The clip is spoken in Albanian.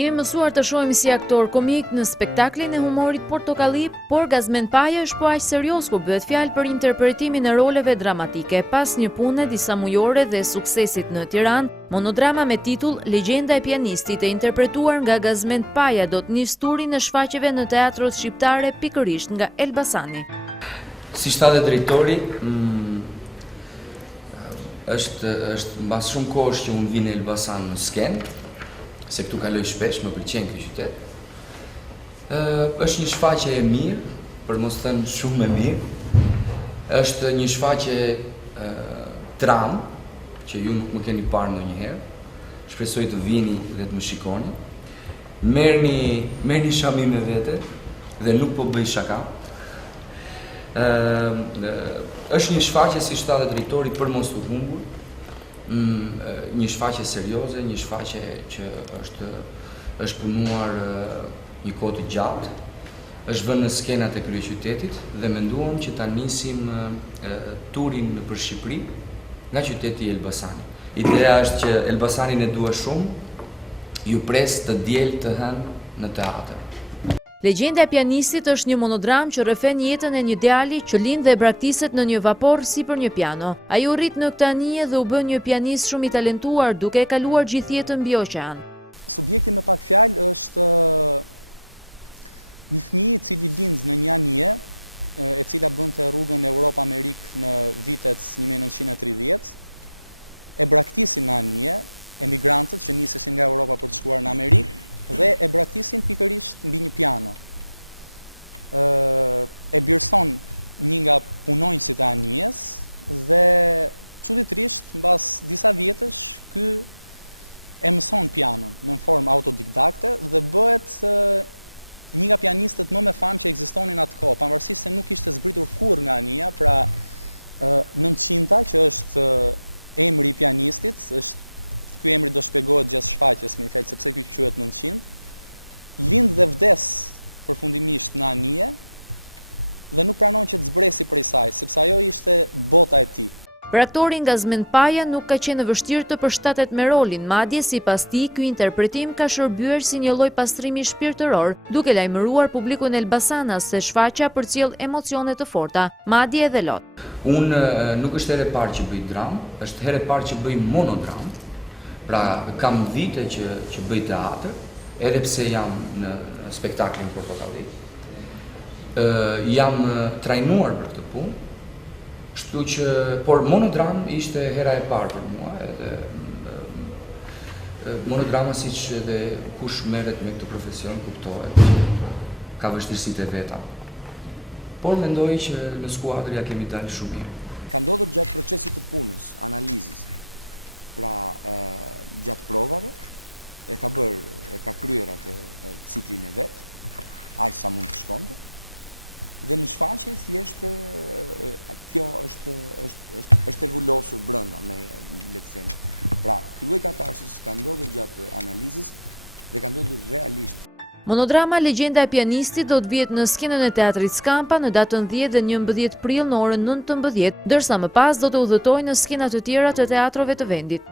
Jemi mësuar të shohim si aktor komik në spektaklin e humorit portokalli, por Gazmend Paja është po aq serioz kur bëhet fjalë për interpretimin e roleve dramatike. Pas një pune disa mujore dhe suksesit në Tiranë, monodrama me titull Legjenda e pianistit e interpretuar nga Gazmend Paja do të nis turin e shfaqjeve në teatrot shqiptare pikërisht nga Elbasani. Si shtatë drejtori, është mbas shumë kohësh që unë vi në Elbasan në skenë, se këtu kaloj shpesh, më pëlqen ky qytet. Është një shfaqje e mirë, për mos thënë shumë e mirë. Është një shfaqje dram, që ju nuk më keni parë ndonjëherë. Shpresoj të vini dhe të më shikoni. Merrni shami me vete dhe nuk po bëj shaka. Është një shfaqje si shtatë drejtori për mos të humbur. Një shfaqje serioze, një shfaqje që është punuar një kohë të gjatë, është vënë në skenat e kryeqytetit dhe menduam që ta nisim turin për Shqipëri nga qyteti i Elbasanit. Ideja është që Elbasanin e dua shumë, ju pres të diel të hënë në teatr. Legjenda e pianistit është një monodram që rrëfen jetën e një djali që lind dhe braktiset në një vapor sipër një piano. Ai u rrit në këtë anije dhe u bë një pianist shumë i talentuar duke e kaluar gjithë jetën mbi oqean. Subjekti me pak fjalë është një fëmijë i cili lind në një anije e cila bënte rrugën Europë-Amerikë në vitet 1930. E braktisin në anije emigrantët që niseshin nga Europa për të shkuar në Amerikë dhe e braktisin pikërisht mbi një piano. E birson një nga punonjësit e anijes dhe çuditërisht mbas disa vjetësh ky e mëson pianon në formë autodidakte dhe bëhet një nga pianistët më me famë që ekzistonin atë kohë, pavarësisht se nuk ishte zbritur kurrë nga anija, pra 900-ta që është emri i pianistit, ky emri do shpjegohet gjatë shfaqjes me fjalë sepse ky quhet 900. Lind dhe vdes përfundimisht në anije dhe nuk pranon që të zbresi prej saj, sepse ajo ishte bota e tij. Për aktorin Gazmend Paja nuk ka qenë vështirë të përshtatet me rolin, madje sipas tij ky interpretim ka shërbyer si një lloj pastrimi shpirtëror, duke lajmëruar publikun elbasanas se shfaqja përcjell emocione të forta, madje edhe lot. Unë nuk është herë e parë që bëj dram, është herë e parë që bëj monodram. Pra, kam vite që bëj teatr, edhe pse jam në spektaklin portokalli. Jam trajnuar për këtë punë, kështu që, por monodram ishte hera e parë për mua, edhe monodrama siç edhe kush merret me këtë profesion kuptohet që ka vështirësitë e veta. Por mendoj që në skuadër ja kemi dalë shumë mirë. Ka ndodhur gjatë procesit të punës, analizës. Pra, gjatë provave, e ka kryer atë ciklin e vet, aq sa mund të shkonte. Dhe në shfaqje thjesht kjo është evulosur brenda me le të themi. Pra, ky lloj katarsis ka ndodhur gjatë analizës dhe ka ndodhur realisht. Monodrama Legjenda e pianistit do të vihet në skenën e teatrit Skampa në datën 10 dhe 11 prill në orën 19, ndërsa më pas do të udhëtojë në skena të tjera të teatrove të vendit.